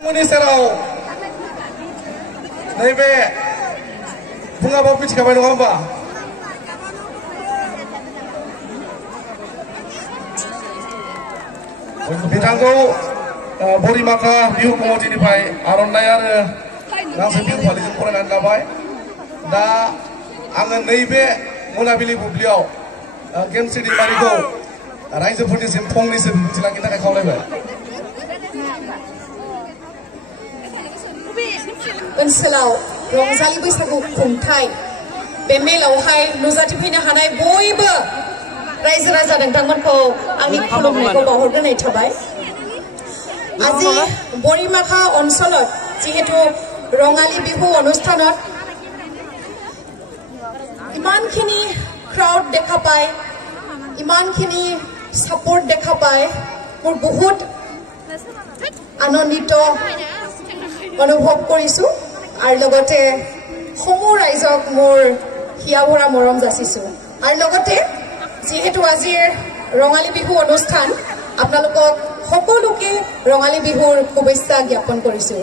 सेराव नैबे बुङाबा मिथिखाबाय नङा होमबा बिथांखौ बरिमाखा बिहु कमिटिनिफ्राय आर'नाइ आरो गांसे बिहु फालिजों फरायनानै लाबाय दा आङो नैबे मोनाबिलि बुब्लियाव गेमस्रि दैमारिखौ रायजोफोरनिसिम फंनैसो बिबुंथि लाखिनो थाखाय खावलायबाय ओनसोलाव रंजालि बैसागु खुंथाय बे मेलावहाय नुजाथिफैनो हानाय बयबो रायजो राजा नोंथांमोनखौ आंनि खुलुमनायखौ बावहरग्रोनाय थाबाय আজি बरिमाखा अनसলত जिहेतु रङाली बिहु अनुष्ठाনত इमानखिनि क्राउड দেখা পায় इमानखिनि सापर्ट দেখা পায় মোৰ বহুত আনন্দিত অনুভৱ কৰিছো আৰু লগতে সমূহ ৰাইজক মোৰ হিয়াভৰা মৰম যাচিছো আৰু লগতে যেহেতু আজিৰ ৰঙালী বিহু অনুষ্ঠান আপোনালোকক সকলোকে ৰঙালী বিহুৰ শুভেচ্ছা জ্ঞাপন কৰিছো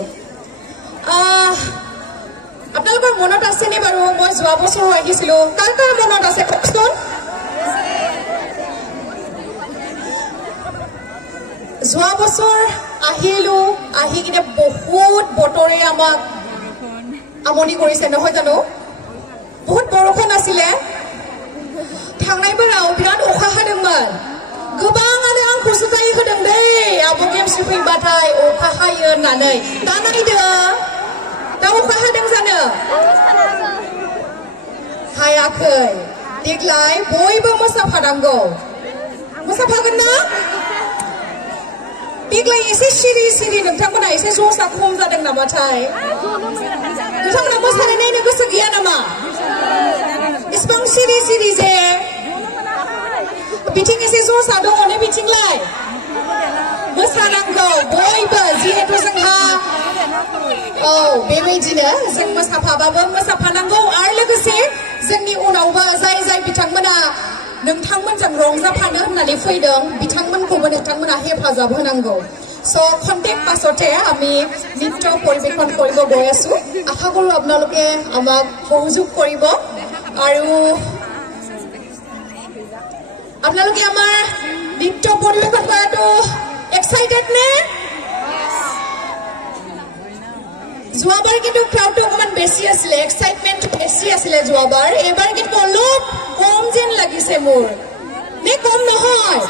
আপোনালোকৰ মনত আছে নে বাৰু মই যোৱা বছৰ আহিছিলো কাৰ কাৰ মনত আছে কওকচোন যোৱা বছৰ আহিলো আহি কিনে বহুত বতৰে আমাক আমনি কৰিছে নহয় জানো বহুত বৰষুণ আছিলে थांनाय बाराव बिराद अखा हादोंमोन गोबाङानो आंखौ सुखाय होदों दै आब' गेमस्रि फैबाथाय अखा हायो होननानै दा नायदो दा अखा हादों जानो हायाखै देग्लाय बयबो मोसाफानांगौ मोसाफागोन ना देग्लाय एसे सिरि सिरि नोंथांमोना एसे जसा खम जादों नामाथाय नोंथांमोना मोसानाय नायनो गोसो गैया नामा इसिबां सिरि सिरि जे बिथिं एसे जसा दङ ने बिथिंलाय मोसानांगौ बयबो जिहेतु जोंहा औ बेबायदिनो जों मोसाफाबाबो मोसाफानांगौ आरो लोगोसे जोंनि उनावबो जाय जाय बिथांमोना नोंथांमोनजों रंजाफानो होननानै फैदों बिथांमोनखौबो नोंथांमोना हेफाजाब होनांगौ सो खन्तेक पाছতে আমি নৃত্য পৰিবেশন কৰিব গৈ আছো আশা কৰো আপোনালোকে আমাক সহযোগ কৰিব আৰু আপোনালোকে আমাৰ নৃত্য পৰিবেশন কৰাটো এক্সাইটেড নে যোৱাবাৰ কিন্তু ক্ৰাউডটো অকমান বেছি আছিলে এক্সাইটমেন্ট বেছি আছিলে যোৱাবাৰ এবাৰ কিন্তু অলপ কম যেন লাগিছে মোৰ নে কম নহয়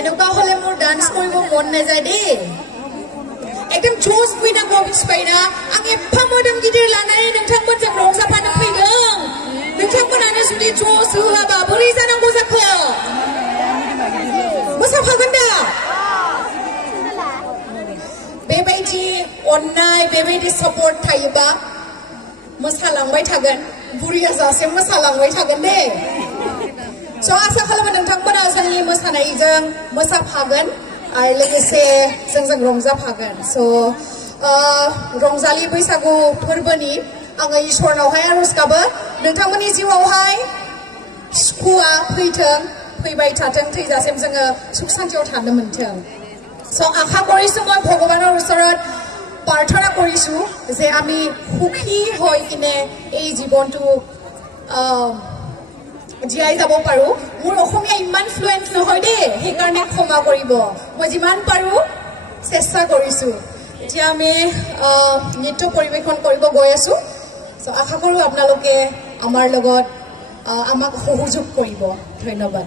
এনেকুৱা হলে মোৰ ডান্স কৰিব মন নাযায় দেই एकदम जोश फैनांगौ मिथिबायना आं एफा मोदोम गिदिर लानानै नोंथांमोनजों रंजाफानो फैदों नोंथांमोनानो जुदि जोश होआबा बोरै जानांगौ जाखो मोसाफागोन दा बेबायदि अननाय बेबायदि सापर्ट थायोबा मोसालांबाय थागोन बुरिया जासे मोसालांबाय थागोन दे स' आसा खालामो नोंथांमोना जोंनि मोसानायजों मोसाफागोन आरो लोगोसे जोंजों रंजाफागोन स' रंजालि बैसागु फोरबोनि आङो इसोरनावहाय आरज गाबो नोंथांमोननि जिउआवहाय सुखुआ फैथों फैबाय थाथों थैजासिम जोङो सुख शान्तियाव थानो मोनथों स' आशा কৰিছো মই ভগৱানৰ ওচৰত প্ৰাৰ্থনা কৰিছো যে আমি সুখী হৈ কিনে এই জীৱনটো জীয়াই যাব পাৰো মোৰ অসমীয়া ইমান ফ্লুৱেন্ট নহয় দে সেইকাৰণে ক্ষমা কৰিব মই যিমান পাৰো চেষ্টা কৰিছো এতিয়া আমি নৃত্য পৰিবেশন কৰিব গৈ আছো আশা কৰো আপোনালোকে আমাৰ লগত আমাক সহযোগ কৰিব ধন্যবাদ